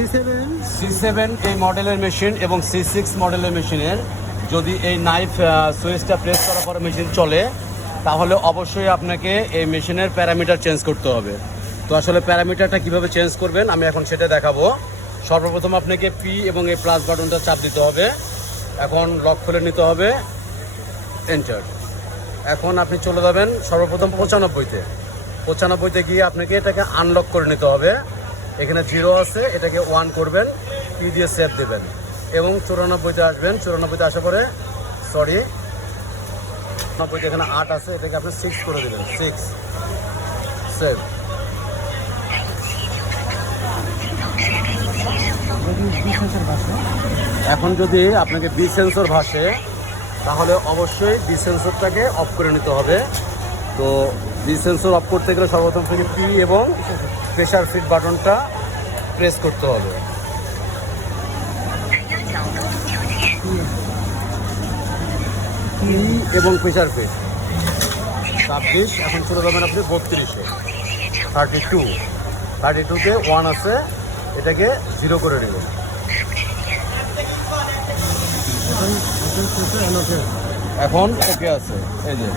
C7 এই মডেলের machine এবং C6 মডেলের মেশিনের যদি এই নাইফ সুইচটা প্রেস করার পরে মেশিন চলে, তাহলে অবশ্যই আপনাকে এই মেশিনের প্যারামিটার চেঞ্জ করতে হবে। তো আসলে প্যারামিটারটা কিভাবে চেঞ্জ করবেন আমি এখন সেটা দেখাবো। সর্বপ্রথম আপনাকে পি এবং এই প্লাস বাটনটা চাপ দিতে হবে। এখন লক খুলে নিতে হবে, এন্টার। এখন আপনি চলে যাবেন সর্বপ্রথম 95তে গিয়ে আপনাকে এটাকে আনলক করে নিতে হবে। এখানে 0 আছে, এটাকে 1 করবেন, পি দিয়ে সেভ দেবেন এবং 94তে আসবেন। 94তে আসার পরে 90তে এখানে 8 আছে, এটাকে আপনি 6 করে দেবেন, 6 সেভ। এখন যদি আপনাকে বি সেন্সর ভাসে, তাহলে অবশ্যই বি সেন্সরটাকে অফ করে নিতে হবে। তো বি সেন্সর অফ করতে গেলে সর্বপ্রথম থেকে পি এবং প্রেসার ফিট বাটনটা প্রেস করতে হবে। পি এবং প্রেসার ফিট 26। এখন চলে যাবেন আপনি 32-এ, 32তে 1 আছে, এটাকে 0 করে নেবেন। এখন ওকে আছে, এই যে